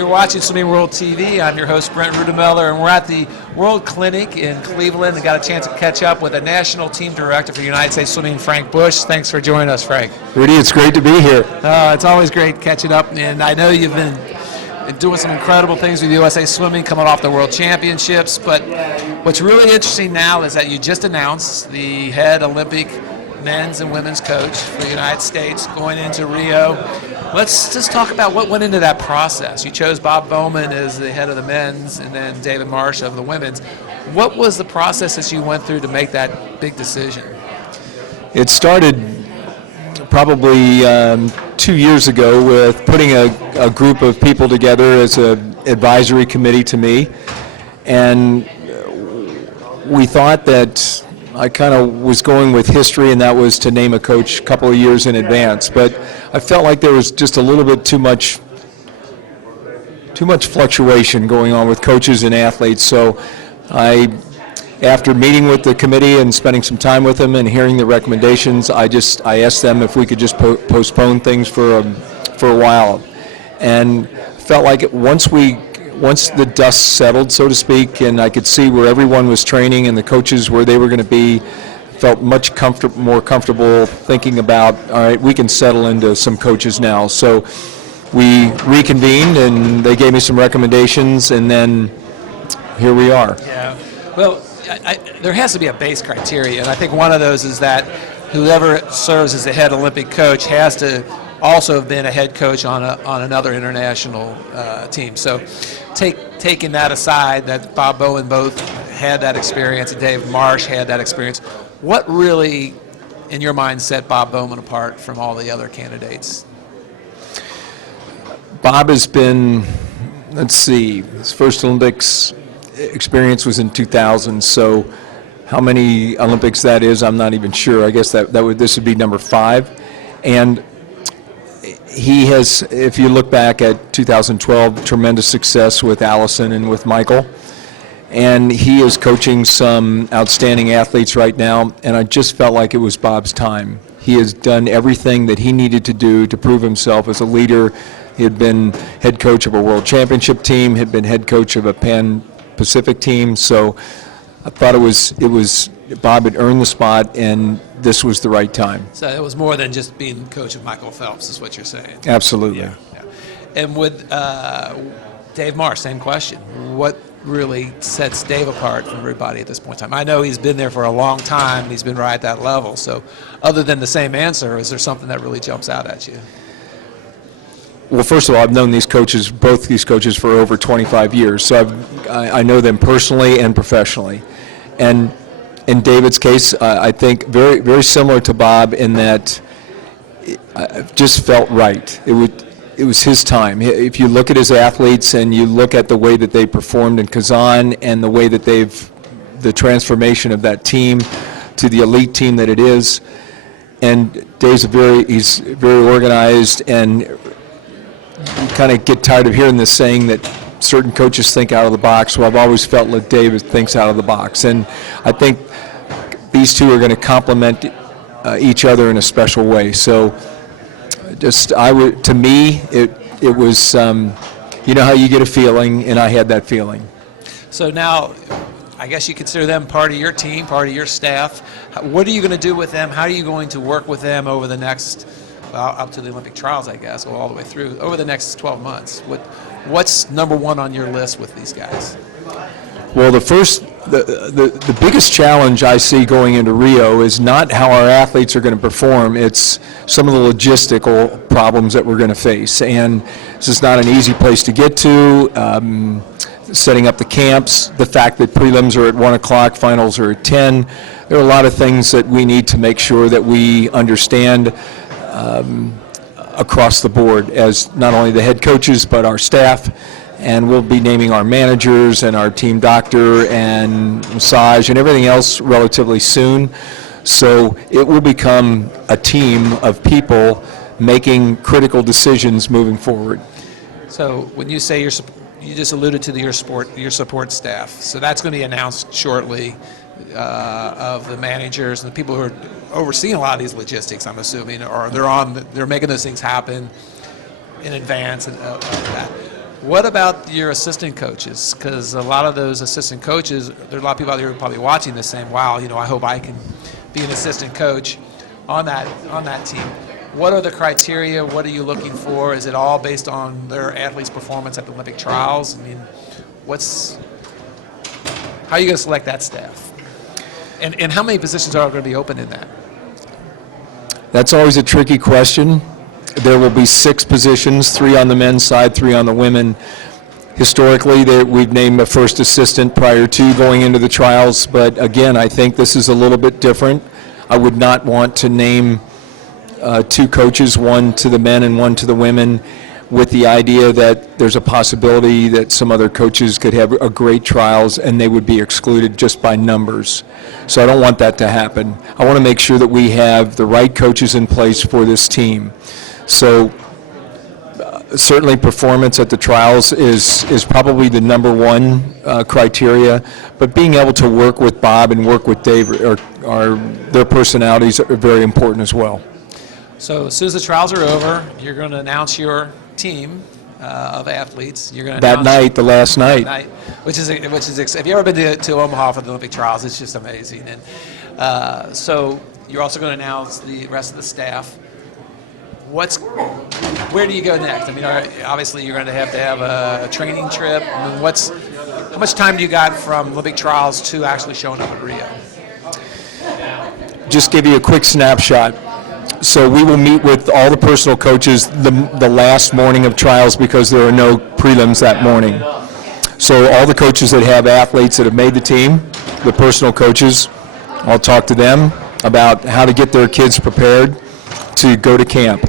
You're watching Swimming World TV. I'm your host, Brent Rutemiller, and we're at the World Clinic in Cleveland and got a chance to catch up with the National Team Director for United States Swimming, Frank Busch. Thanks for joining us, Frank. Rudy, it's great to be here. It's always great catching up, and I know you've been doing some incredible things with USA Swimming, coming off the World Championships, but what's really interesting now is that you just announced the head Olympic men's and women's coach for the United States going into Rio. Let's just talk about what went into that process. You chose Bob Bowman as the head of the men's and then David Marsh of the women's. What was the process that you went through to make that big decision? It started probably 2 years ago with putting a group of people together as an advisory committee to me, and we thought that I kind of was going with history, and that was to name a coach a couple of years in advance. But I felt like there was just a little bit too much fluctuation going on with coaches and athletes. So after meeting with the committee and spending some time with them and hearing the recommendations, I asked them if we could just postpone things for a while, and felt like once the dust settled, so to speak, and I could see where everyone was training and the coaches where they were going to be, felt much more comfortable thinking about, all right, we can settle into some coaches now. So we reconvened and they gave me some recommendations, and then here we are. Yeah. Well, there has to be a base criteria, and I think one of those is that whoever serves as the head Olympic coach has to also have been a head coach on another international team. So taking that aside, that Bob Bowen both had that experience and Dave Marsh had that experience, what really, in your mind, set Bob Bowman apart from all the other candidates? Bob has been, let's see, his first Olympics experience was in 2000, so how many Olympics that is, I'm not even sure. I guess this would be number 5. And he has, if you look back at 2012, tremendous success with Allison and with Michael. And he is coaching some outstanding athletes right now, and I just felt like it was Bob's time. He has done everything that he needed to do to prove himself as a leader. He had been head coach of a world championship team, had been head coach of a Pan-Pacific team, so I thought it was Bob had earned the spot, and this was the right time. So it was more than just being coach of Michael Phelps, is what you're saying. Absolutely. Yeah. And with Dave Marsh, same question. What really sets Dave apart from everybody at this point in time? I know he's been there for a long time, and he's been right at that level. So other than the same answer, is there something that really jumps out at you? Well, first of all, I've known both these coaches for over 25 years, so I know them personally and professionally. And in David's case, I think very, very similar to Bob in that it just felt right. It was his time. If you look at his athletes and you look at the way that they performed in Kazan and the way that the transformation of that team to the elite team that it is, and Dave's he's very organized, and you kind of get tired of hearing this saying that certain coaches think out of the box. Well, I've always felt like Dave thinks out of the box, and I think these two are going to complement each other in a special way. So, to me, it was, you know how you get a feeling, and I had that feeling. So now, I guess you consider them part of your team, part of your staff. What are you going to do with them? How are you going to work with them over the next, up to the Olympic trials, I guess, or all the way through, over the next 12 months? What's number one on your list with these guys? Well, the biggest challenge I see going into Rio is not how our athletes are going to perform. It's some of the logistical problems that we're going to face. And this is not an easy place to get to. Setting up the camps, the fact that prelims are at 1 o'clock, finals are at 10. There are a lot of things that we need to make sure that we understand across the board as not only the head coaches but our staff. And we'll be naming our managers and our team doctor and massage and everything else relatively soon. So it will become a team of people making critical decisions moving forward. So when you say you just alluded to your support staff. So that's going to be announced shortly of the managers and the people who are overseeing a lot of these logistics, I'm assuming, or they're making those things happen in advance of that. What about your assistant coaches? Because a lot of those assistant coaches, there are a lot of people out there who are probably watching this saying, wow, I hope I can be an assistant coach on that team. What are the criteria? What are you looking for? Is it all based on their athletes' performance at the Olympic trials? I mean, how are you going to select that staff? And how many positions are going to be open in that? That's always a tricky question. There will be 6 positions, 3 on the men's side, 3 on the women. Historically, we've named a first assistant prior to going into the trials, but again, I think this is a little bit different. I would not want to name 2 coaches, one to the men and one to the women, with the idea that there's a possibility that some other coaches could have a great trials and they would be excluded just by numbers. So I don't want that to happen. I want to make sure that we have the right coaches in place for this team. So certainly performance at the trials is probably the number one criteria, but being able to work with Bob and work with Dave, their personalities are very important as well. So as soon as the trials are over, you're going to announce your team of athletes. You're going to that night, the last night, which is if you ever been to Omaha for the Olympic trials, it's just amazing. And so you're also going to announce the rest of the staff. Where do you go next? I mean, obviously you're going to have a training trip. I mean, how much time do you got from Olympic trials to actually showing up at Rio? Just give you a quick snapshot. So we will meet with all the personal coaches the last morning of trials because there are no prelims that morning. So all the coaches that have athletes that have made the team, the personal coaches, I'll talk to them about how to get their kids prepared to go to camp.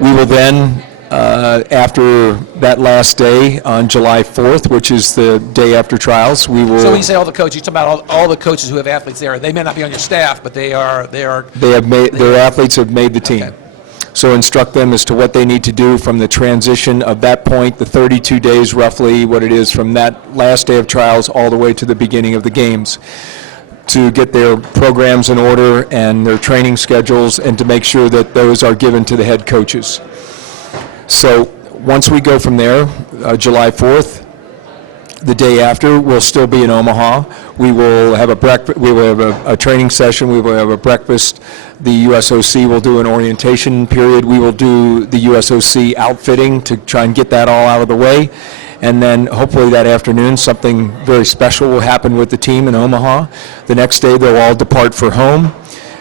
We will then, after that last day on July 4th, which is the day after trials, we will... So when you say all the coaches, you're talking about all the coaches who have athletes there. They may not be on your staff, but their athletes have made the team. Okay. So instruct them as to what they need to do from the transition of that point, the 32 days roughly, what it is from that last day of trials all the way to the beginning of the games, to get their programs in order and their training schedules and to make sure that those are given to the head coaches. So once we go from there, July 4th, the day after, we'll still be in Omaha. We will have a training session. We will have a breakfast. The USOC will do an orientation period. We will do the USOC outfitting to try and get that all out of the way. And then hopefully that afternoon something very special will happen with the team in Omaha. The next day they'll all depart for home.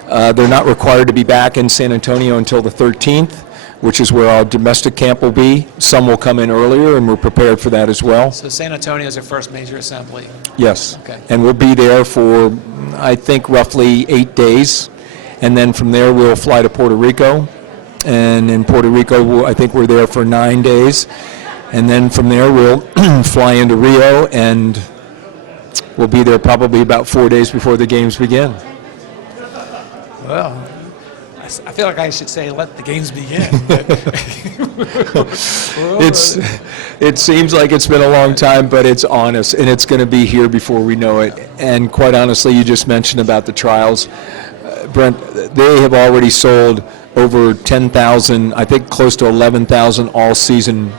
They're not required to be back in San Antonio until the 13th, which is where our domestic camp will be. Some will come in earlier, and we're prepared for that as well. So San Antonio is your first major assembly? Yes. Okay. And we'll be there for, I think, roughly 8 days. And then from there we'll fly to Puerto Rico. And in Puerto Rico, I think we're there for 9 days. And then from there, we'll fly into Rio, and we'll be there probably about 4 days before the games begin. Well, I feel like I should say, let the games begin. It seems like it's been a long time, but it's honest, and it's going to be here before we know it. And quite honestly, you just mentioned about the trials. Brent, they have already sold over 10,000, I think close to 11,000 all-season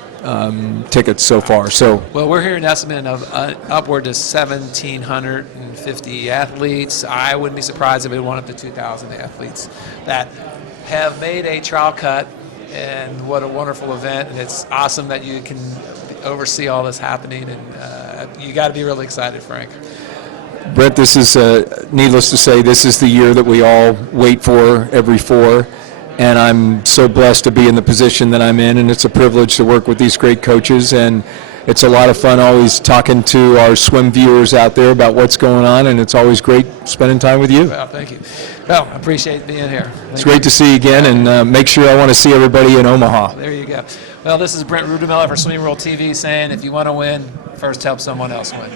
tickets so far. So well, we're hearing an estimate of upward to 1,750 athletes. I wouldn't be surprised if it went up to 2,000 athletes that have made a trial cut. And what a wonderful event! And it's awesome that you can oversee all this happening. And you got to be really excited, Frank. Brent, this is needless to say, this is the year that we all wait for every 4. And I'm so blessed to be in the position that I'm in, and it's a privilege to work with these great coaches, and it's a lot of fun always talking to our swim viewers out there about what's going on, and it's always great spending time with you. Well, thank you. Well, I appreciate being here. It's great to see you again, and make sure I want to see everybody in Omaha. There you go. Well, this is Brent Rutemiller for Swimming World TV saying, if you want to win, first help someone else win.